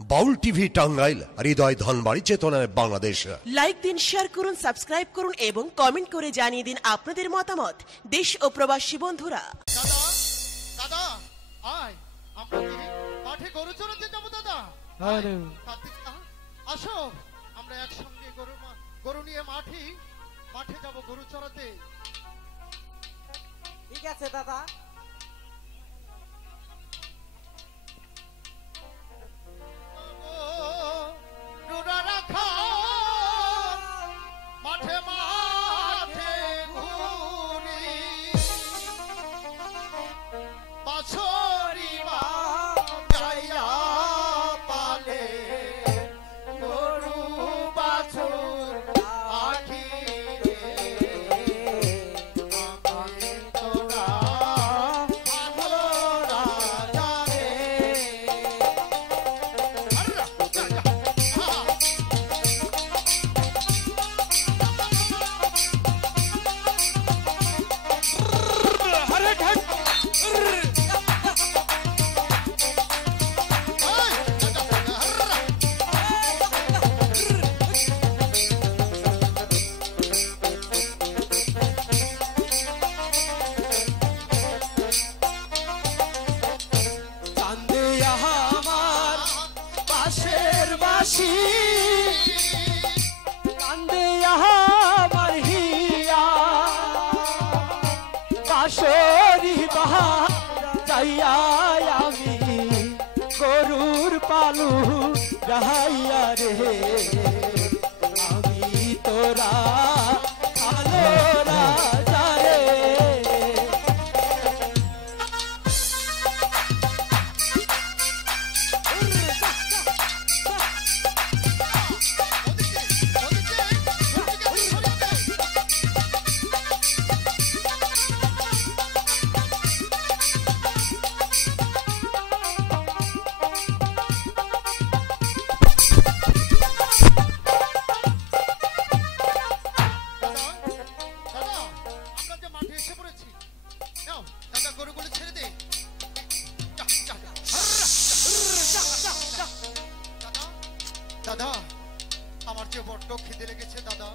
বাউল TV Tangail, হৃদয় ধনবাড়ি, চেতনায় Bangladesh. Like দিন, share করুন, সাবস্ক্রাইব করুন এবং কমেন্ট করে জানিয়ে দিন আপনাদের মতামত। দেশ ও প্রবাসী বন্ধুরা, দাদা দাদা আয়, আমরা কি মাঠে গরু চড়াতে যাবো দাদা? আসো, আমরা একসঙ্গে গরু নিয়ে মাঠে যাব গরু চড়াতে। ঠিক আছে দাদা। মাঠে মাঠে ঘুরি বাছরি যাইয়া পালে গরু বাছুর আখি তোরা ভালো রাজা রে। কান্দে আমার হিয়া বাঁশরি বাহার যাইয়া আমি গরুর পালু রাহাইয়া রে। আমি তোরা ভালো রাজা রে। দাদা, আমার যে বড্ড খিদে লেগেছে দাদা,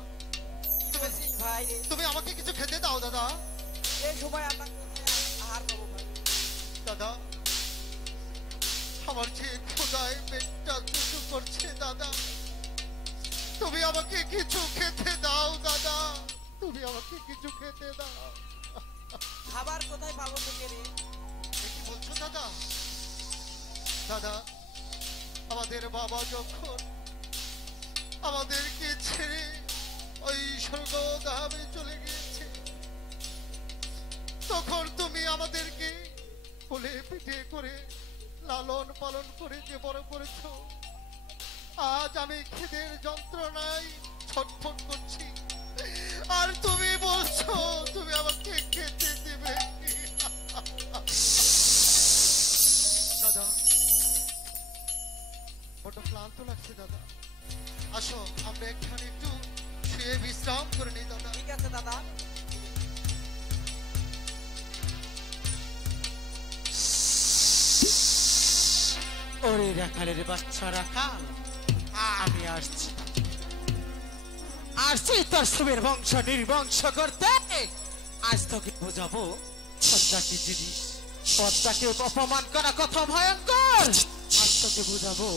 তুমি আমাকে কিছু খেতে দাও দাদা। এই সময় আহার দেবো ভাই। দাদা, আমার যে ক্ষুধায় পেটটা চুচু করছে দাদা, তুমি আমাকে কিছু খেতে দাও দাদা, তুমি আমাকে কিছু খেতে দাও। খাবার কোথায় পাবো তোকে রে? কি বলছো দাদা? দাদা, আমাদের বাবা যখন আমাদেরকে ছেড়ে ওই স্বর্গধামে চলে গিয়েছে, তখন তুমি আমাদেরকে কোলে পিঠে করে লালন পালন করে যে বড় করেছো। আজ আমি খিদের যন্ত্রণায় ছটফট করছি, আর তুমি বলছো তুমি আমাকে খেতে দিবে। দাদা, বড় ক্লান্ত লাগছে দাদা, আসো আমরা এখানে একটু শুয়ে বিশ্রাম করে নিই দাদা। ঠিক আছে দাদা। ওরে রাখালের বাচ্চা রাখাল, আমি আসছি তোর সুমের বংশ নির্বংশ করতে। আজ তোকে বোঝাবো পদ্মা কি জিনিস, পদ্মাকে অপমান করা কত ভয়ঙ্কর। আজ তোকে বোঝাবো।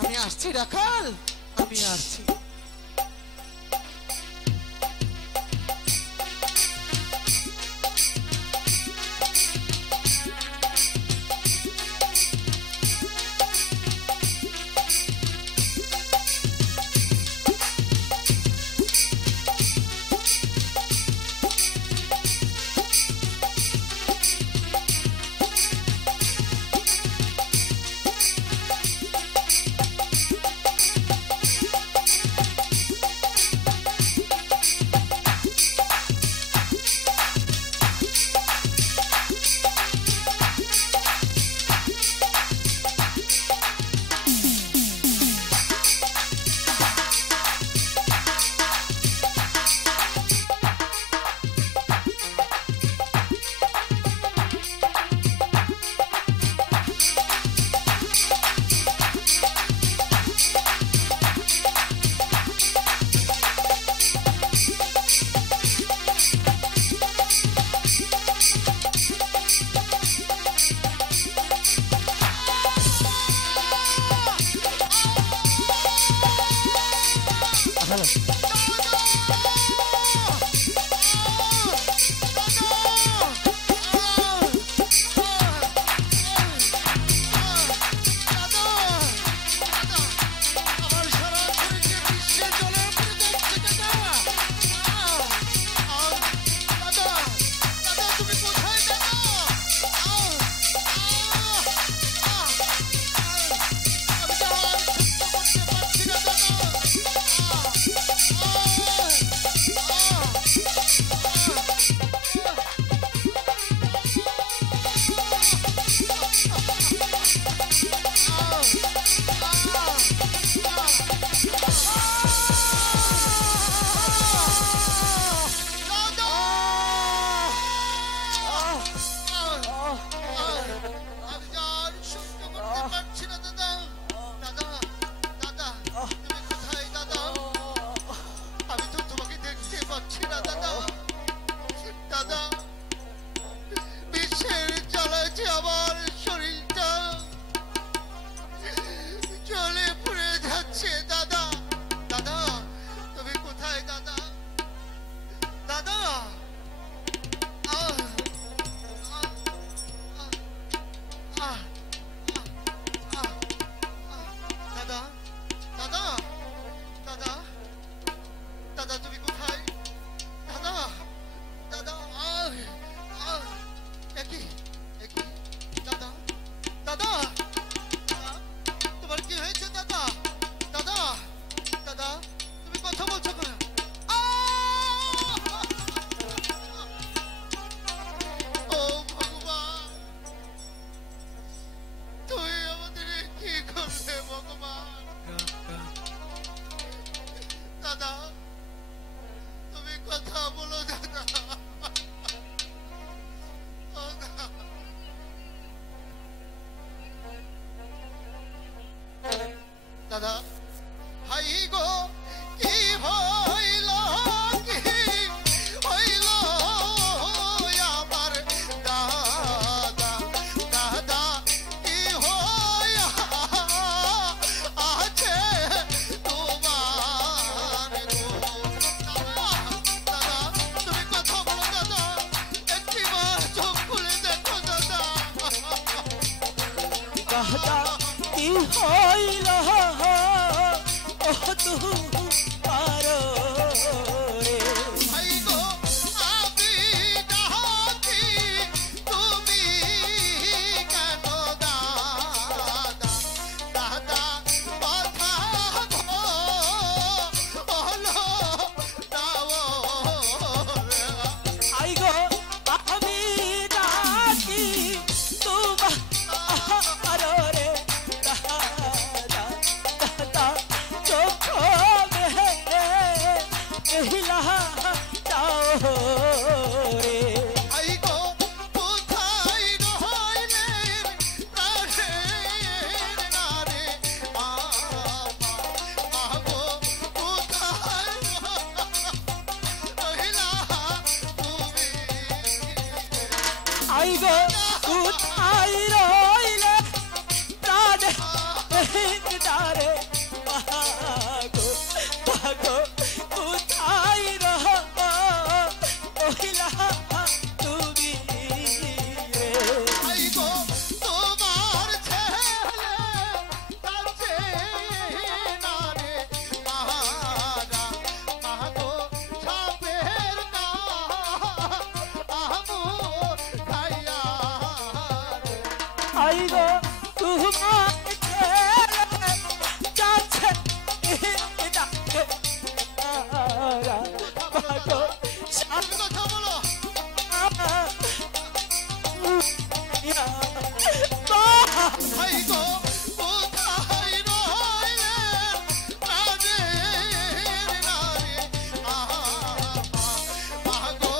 আমি আসছি রাখাল, আমি আসছি। হ্যালো আমার সারা শরীরে বিশ্বে জলে পড়ে যাচ্ছে দাদা। দাদা দাদা তুমি কোথায় দাদা? আমি তো আর সহ্য করতে পারছি না দাদা। আমি তো আর সহ্য করতে পারছি না দাদা। দাদা দাদা তুমি কোথায় দাদা? আমি তো তোমাকে দেখতে পাচ্ছি না দাদা। দাদা বিশ্বের জ্বালায় আমার শরীরটা জলে পুড়ে যাচ্ছে দাদা। দাদা তুমি কোথায় দাদা? দাদা আহ, আহ, আহ, আহ, আহ, দাদা দাদা দাদা দাদা তুমি কোথায়? দাদা দাদা একই একই দাদা দাদা দাদা, তোমার কি হয়েছে দাদা? দাদা দাদা তুমি কথা বলছো কেন? ও ভগবান তুই আমাদের কি করবে ভগবান? দাদা তুমি কথা বলো দাদা। ও দাদা। দাদা হাই গো কি হইল কি হইল আমার দাদা দাদা কি হইয়া আছে তোমার গো? দাদা দাদা তুমি কথা বলো দাদা। একটিবার চোখ খুলে দেখো দাদা। দাদা কি হইল ও তু পারো রে ভাই গো আমি ডাকি তুমি কেন দাদা দাদা কথা গো বলো দাও রে। আই গো আমি ডাকি তোমার রে দাদা দাদা চোখ কহিলা যাও রে ভাই গো কোথায় রইলেন প্রাণের নারে গো কোথায় রহিলা তুমি? আই গো কোথায় রইলে প্রাণ ডারে মাগো মাগো কোথায় রহিলা তুমি রে ভাই গো তোমার ছেলে কাছে নারে গো সাপের আমু খাইয়া রে। আই গো তোমার যাচ্ছে ডাকে মাগো আমি কথা বলো ভাই গো কোথায় রইলেন প্রাণের নারে গো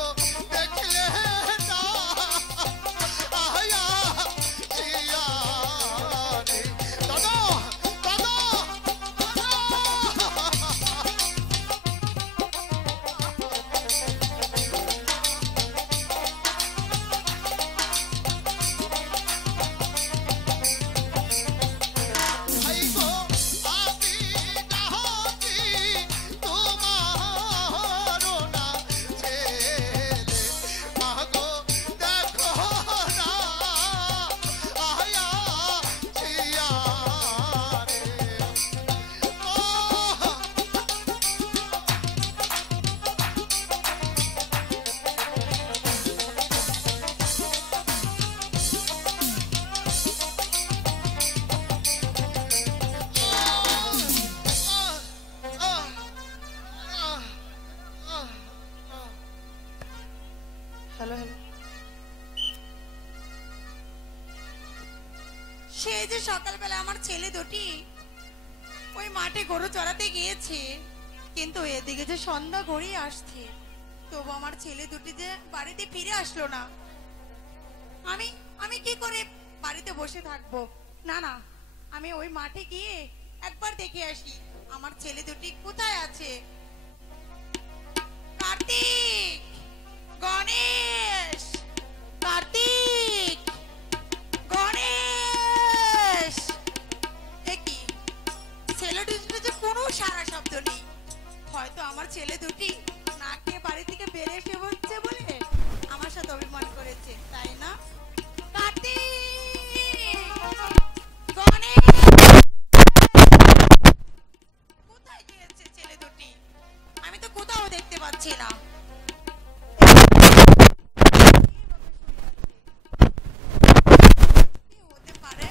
দেখলে না আয়া এই যে সকালবেলা আমার ছেলে দুটি ওই মাঠে গরু চড়াতে গিয়েছে, কিন্তু এদিকে যে সন্ধ্যা গড়িয়ে আসছে, তবু আমার ছেলে দুটি যে বাড়িতে ফিরে আসলো না। আমি আমি কি করে বাড়িতে বসে থাকবো? না না, আমি ওই মাঠে গিয়ে একবার দেখে আসি আমার ছেলে দুটি কোথায় আছে। কার্তিক, গণেশ, কার্তিক, গণেশ, দেখি ছেলে দুটি যে কোনো সারা শব্দ নেই। হয়তো আমার ছেলে দুটি না খেয়ে বাড়ি থেকে বেরিয়ে এসে বলছে বলে আমার সাথে অভিমান করেছে, তাই না? কার্তিক, গণেশ, কোথায় গিয়েছে ছেলে দুটি? আমি তো কোথাও দেখতে পাচ্ছি না। কি হতে পারে?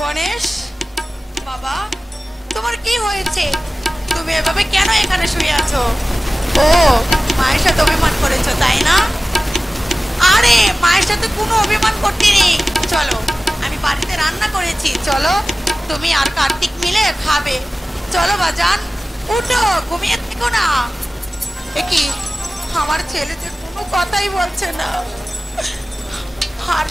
গণেশ বাবা, তোমার কি হয়েছে? তুমি এভাবে কেন এখানে শুয়ে আছো? ও, মায়ের সাথে অভিমান করেছো তাই না? আরে মায়ের সাথে কোনো অভিমান করতে নেই, চলো আমি বাড়িতে রান্না করেছি, চলো তুমি আর কার্তিক মিলে খাবে। চলো বাজান, উঠো, ঘুমিয়ে থেকো না। কি আমার ছেলে যে কোনো কথাই বলছে না, আর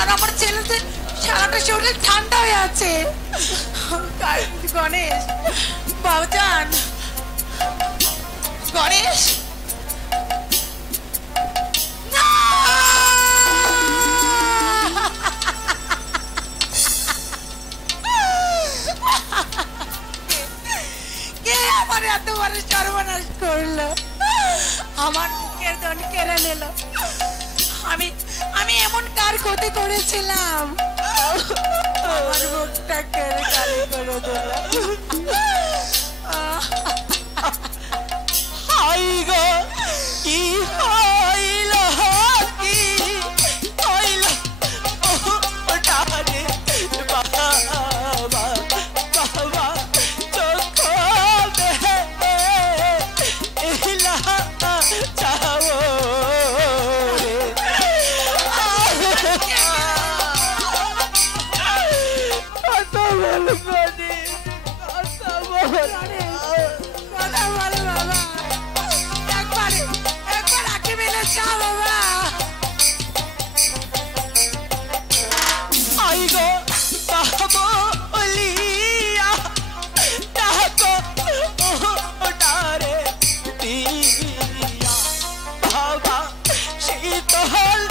আর আমার ছেলে যে সারাটা শরীর ঠান্ডা হয়ে আছে। গণেশ বাবুজান, গণেশ না! কে আমার এত বড় সর্বনাশ করলো? আমার মুখের ধন কেড়ে নিল। আমি আমি এমন কার ক্ষতি করেছিলাম? আমার মুখটা কেড়ে কালি করে দিল। হাই গো, কি হইল, কি হইল, ওটারে বাবা বাবা চোখ এহিলা চাও রে। কত বলবো রে, কত কথা বল বাবা, একবার আঁকি মেলে চা বাবা। আই গো বাবা বলিয়া ডাকো ওটারে দিয়া বাবা শীতল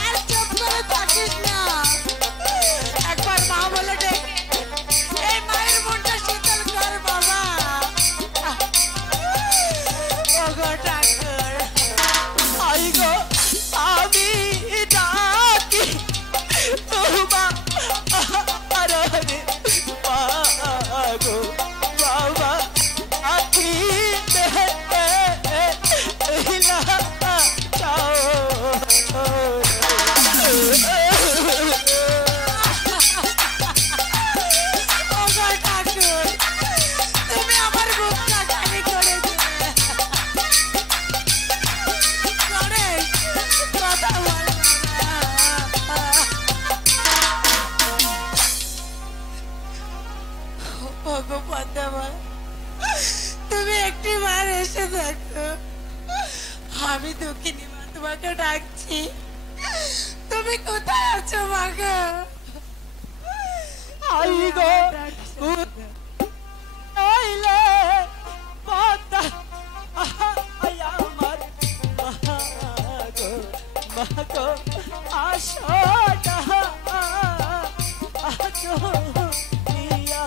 আর চুপ করে থাকিস না, একবার মা বলে ডেকে এই মায়ের মনটা শীতল কর বাবা। ওগো ঠাকুর, আই গো আমি ডাকি তোমা আরে পাগো বাবা আখি দেহিলা চাও ওগো ঠাকুর, তুমি আমার বুকটা খালি করে দিলে। গণেশ, কথা বল বাবা। ওগো পদ্মা, তুমি একটি বার এসে দেখো, আমি দুঃখিনী মা তোমাকে ডাকছি, তুমি কোথায় আছো মা গো? আই গো আইলে পাতা আই আমার মাগো মাগো আশাটা আজো দিয়া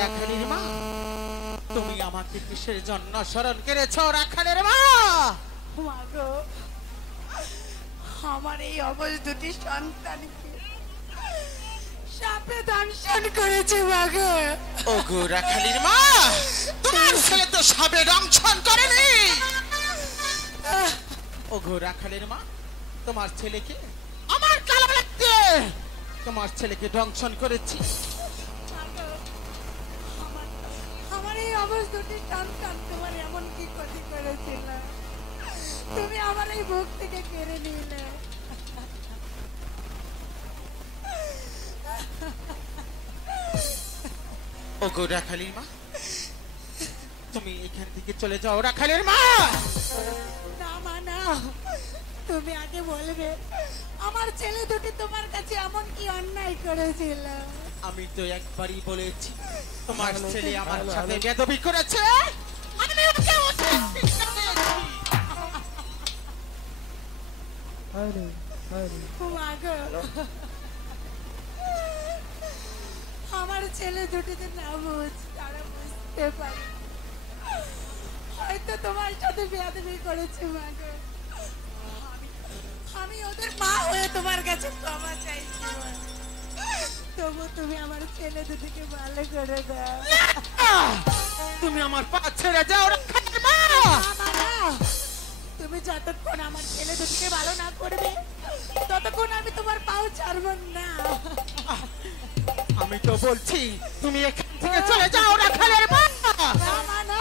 রাখালের মা, তুমি আমাকে কিসের জন্য স্মরণ করেছো রাখালের মা? মাগো, আমার এই অবশ দুটি সন্তানকে সাপে দংশন করেছে মাগো। ওগো রাখালের মা, তোমার ছেলে তো সাপে দংশন করেনি। ওগো রাখালের মা, তোমার ছেলেকে আমার কালো লাগতে তোমার ছেলেকে দংশন করেছি। মাগো, আমার এই অবশ দুটি সন্তান তোমার এমন কি ক্ষতি করেছিল, তুমি আমার এই বুক থেকে কেড়ে নিলে। ওগো রাখালের মা, তুমি এখান থেকে চলে যাও রাখালের মা। না মা না, তুমি আগে বলবে আমার ছেলে দুটি তোমার কাছে এমন কি অন্যায় করেছিল। আমি তো একবারই বলেছি তোমার ছেলে আমার সাথে বেয়াদবি করেছে, আমি ওকে উচিত শিক্ষা দিয়েছি। মাগো, আমার ছেলে দুটিতে না বুঝ, তারা বুঝতে পারে হয়তো তোমার সাথে বেয়াদবি করেছে মাগো। আমি ওদের মা হয়ে তোমার কাছে ক্ষমা চাইছি মা। তবু তুমি আমার ছেলে দুটিকে ভালো করে দাও। তুমি আমার পা ছেড়ে যাও রাখালের মা। না, তুমি যতক্ষণ আমার ছেলে দুটিকে ভালো না করবে ততক্ষণ আমি তোমার পাও ছাড়বো না। আমি তো বলছি তুমি এখান থেকে চলে যাও রাখালের মা। না মা না,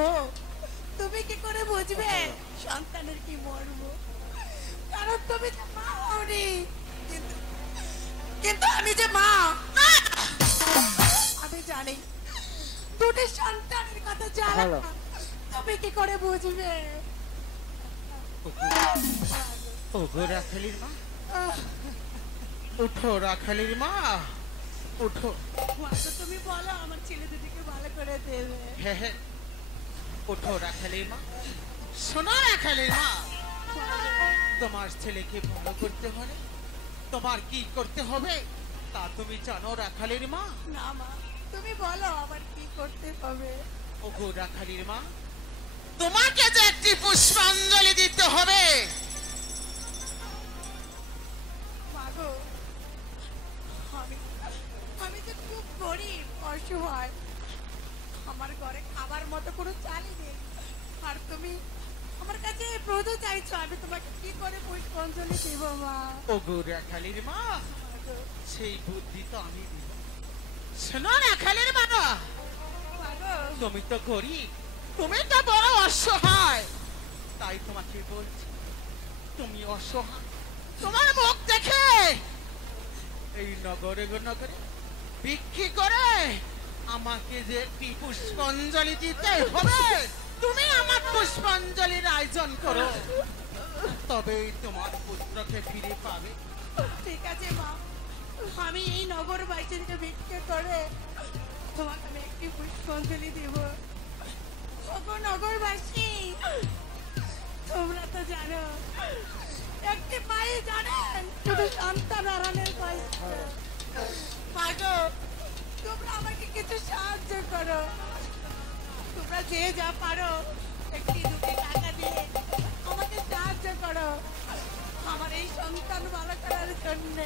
ও তুমি কি করে বুঝবে সন্তানের কি মর্ম, কারণ তুমি যে মা হওনি। কিন্তু আমি যে মা, আমি জানি দুটি সন্তানের কথা জানা তুমি কি করে বুঝবে। ওগো রাখালের মা, উঠো রাখালের মা, উঠো। মাগো, তুমি বলো আমার ছেলে দুটিকে ভালো করে দেবে। হ্যাঁ হ্যাঁ, উঠো রাখালের মা। শোনো রাখালের মা, তোমার ছেলেকে ভালো করতে হলে তোমার কি করতে হবে তা তুমি জানো রাখালের মা? না মা, তুমি বলো আমার কি করতে হবে। ওগো রাখালের মা, তোমাকে যে একটি পুষ্পাঞ্জলি দিতে হবে। মাগো, আমি যে খুব গরিব অসহায়, আমার ঘরে খাবার মতো কোনো চালই নেই, আর তুমি আমার কাছে প্রদু চাইছো, আমি তোমাকে কি করে পুষ্পাঞ্জলি দেব মা। ওগো রাখালের মা, সেই বুদ্ধি তো আমি দিব। শোনো রাখালের মা, মাগো, তুমি তো গরিব, তুমি তো বড় অসহায়, তাই তোমাকে বলছি তুমি অসহায়, তোমার মুখ দেখে এই নগরে নগরে বিক্রি করে আমাকে যে একটি পুষ্পাঞ্জলি দিতে হবে, তুমি আমার পুষ্পাঞ্জলির আয়োজন করো, তবেই তোমার পুত্রকে ফিরে পাবে। ঠিক আছে মা, আমি এই নগরবাসীকে ভিক্ষে করে তোমাকে আমি একটি পুষ্পাঞ্জলি দেব। ওগো নগরবাসী, তোমরা তো জানো একটি মাই জানেন শুধু সন্তান হারানোর কষ্ট। মাগো, তোমরা আমাকে কিছু সাহায্য করো, তোমরা যে যা পারো একটি দুটি টাকা দিয়ে আমাকে সাহায্য করো আমার এই সন্তান ভালো করার জন্য।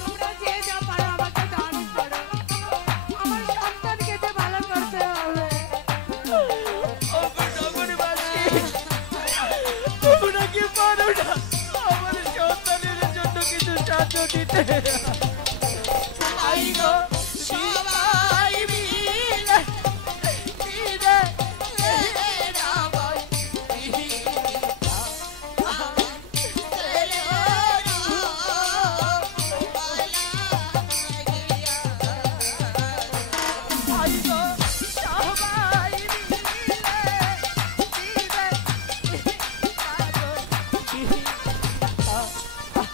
তোমরা যে যা পারো আমাকে দান করো, আমার সন্তানকে যে ভালো করতে হবে। তোমরা কি পারো না আমার সন্তানের জন্য কিছু সাহায্য দিতে? আইগো সবাই মিলে দিবে আইগো সবাই মিলে দিবে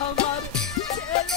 আমার ছেলে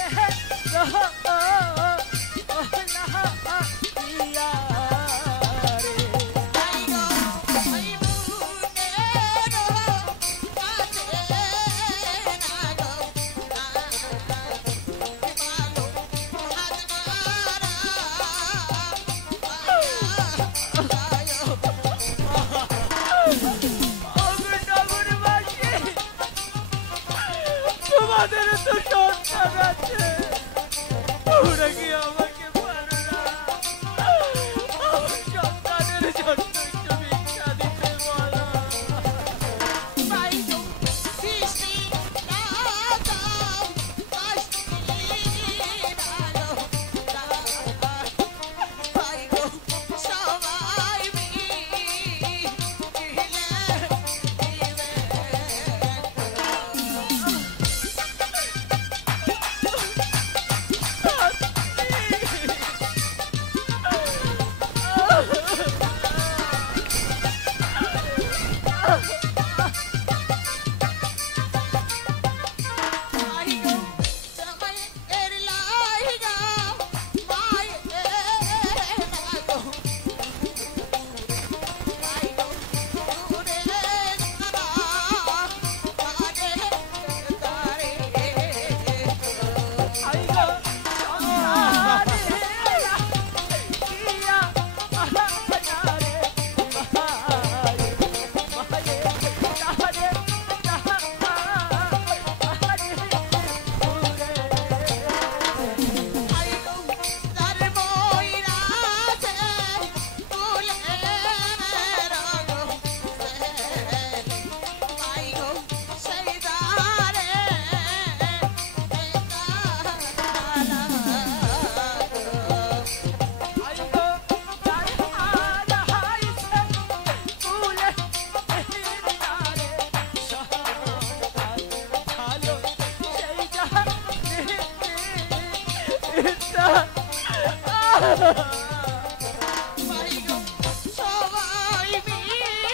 সবাই মিলে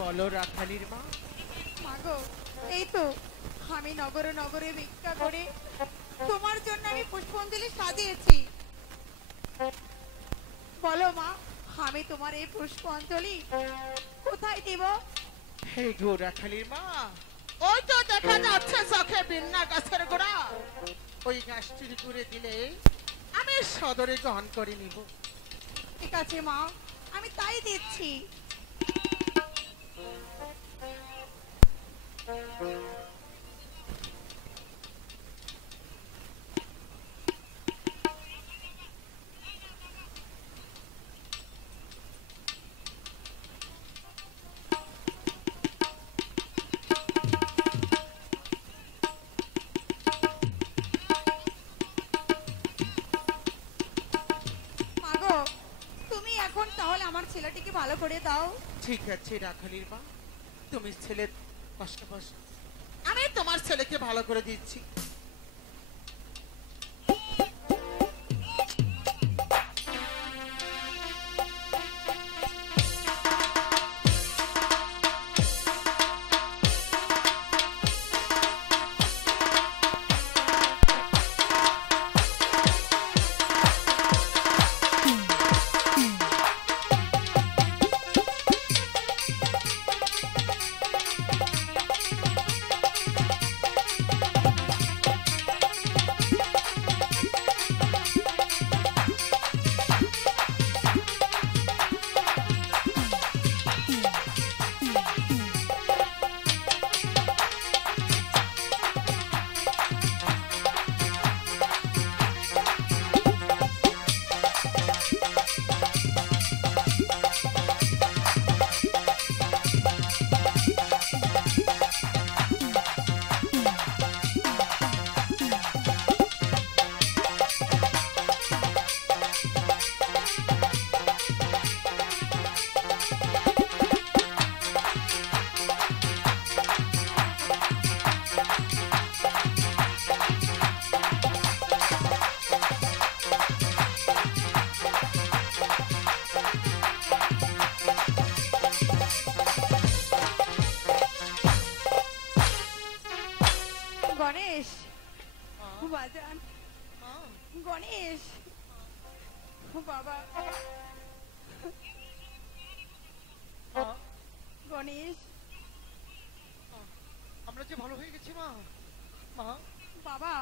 বলো রাখালির মা। মাগো, এই তো আমি নগরে নগরে ভিক্ষা করে তোমার জন্য আমি পুষ্পাঞ্জলি সাজিয়েছি। বলো মা, আমি তোমার এই পুষ্পাঞ্জলি কোথায় দেব? হে গো রাখালির মা, ওই তো দেখা যাচ্ছে চোখে বিন্না গাছের গোড়া, ওই গাছটির ঘুরে দিলে আমি সদরে গ্রহণ করে নিব। ঠিক আছে মা, আমি তাই দিচ্ছি। মাগো, তুমি এখন তাহলে আমার ছেলেটিকে ভালো করে দাও। ঠিক আছে রাখালির মা, তুমি ছেলে কষ্ট কষ্ট, আমি তোমার ছেলেকে ভালো করে দিচ্ছি। গণেশ বাজান, গণেশ বাবা, গণেশ আমরা যে ভালো হয়ে গেছি মা। মা বাবা,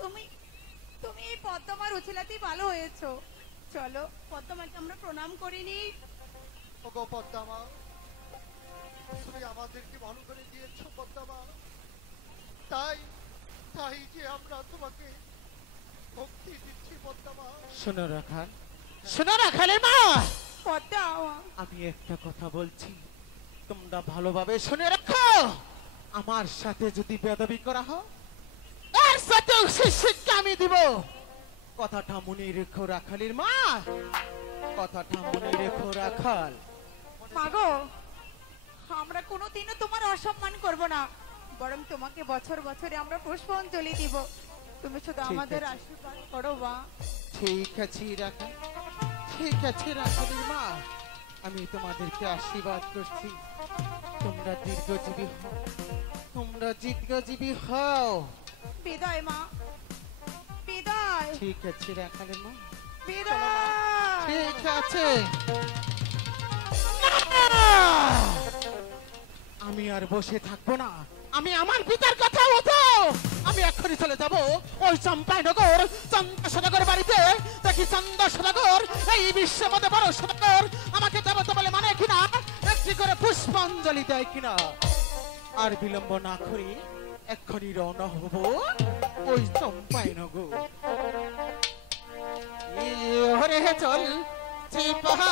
তুমি তুমি এই পদ্মামার উচিলাতেই ভালো হয়েছো। চলো পদ্মামাকে আমরা প্রণাম করিনি। ওগো পদ্মা মা, তুমি আমাদেরকে ভালো করে দিয়েছো পদ্মা মা, তাই তাই যে আমরা তোমাকে ভক্তি দিচ্ছি পদ্মা মা। শোনো রাখাল, শোনো রাখালের মা, পদ্মা আমি একটা কথা বলছি, তোমরা ভালোভাবে শুনে রাখো। আমার সাথে যদি বেয়াদবি করা হয়, এর সাথে শিক্ষা আমি দিব। কথাটা মনে রেখো রাখালের মা, কথাটা মনে রেখো রাখাল। মাগো, আমরা কোনোদিনও তোমার অসম্মান করব না, বরং তোমাকে বছর বছরে আমরা পুষ্পাঞ্জলি দিব। তুমি শুধু ঠিক আমাদের আছে। আশীর্বাদ করো মা। ঠিক আছে রাখাল, ঠিক আছে রাখালের মা, আমি তোমাদেরকে আশীর্বাদ করছি। তোমরা দীর্ঘজীবী হও, তোমরা দীর্ঘজীবী হও। বিদায় মা, বিদায়, ঠিক আছে রাখালের মা, বিদায়। ঠিক আছে। আমি আর বসে থাকবো না, আমি আমার পিতার কথা হতো। আমি এক্ষুনি চলে যাব ওই চম্পাইনগর চন্দা সদাগর বাড়িতে, দেখি চন্দা সদাগর এই বিশ্বের মধ্যে বড় সদাগর আমাকে দেবতা বলে মানে কিনা, একটি করে পুষ্পাঞ্জলি দেয় কিনা। আর বিলম্ব না করি এক্ষুনি রওনা হব ওই চম্পাইনগর। হরে চল চিপাটা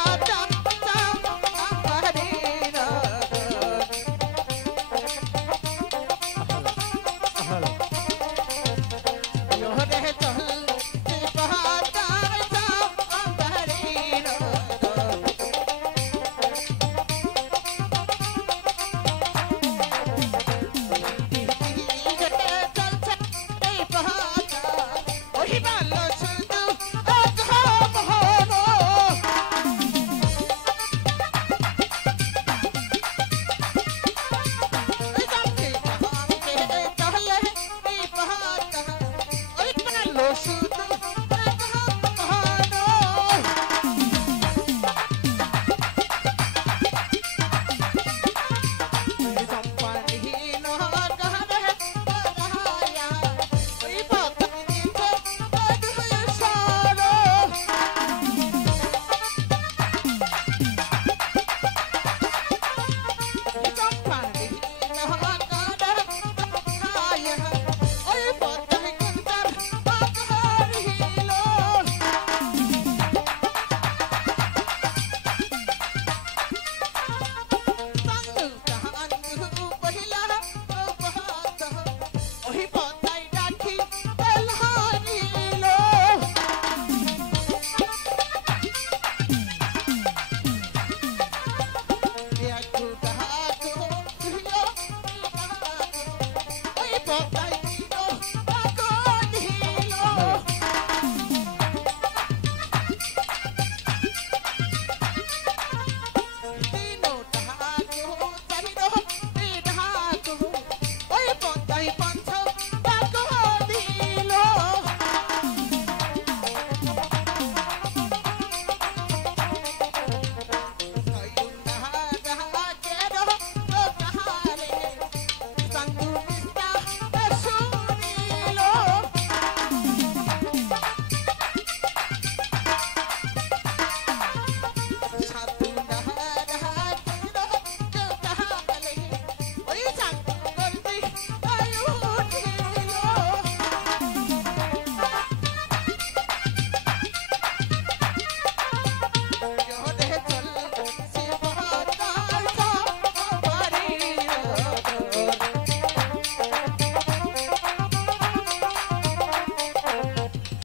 Bye.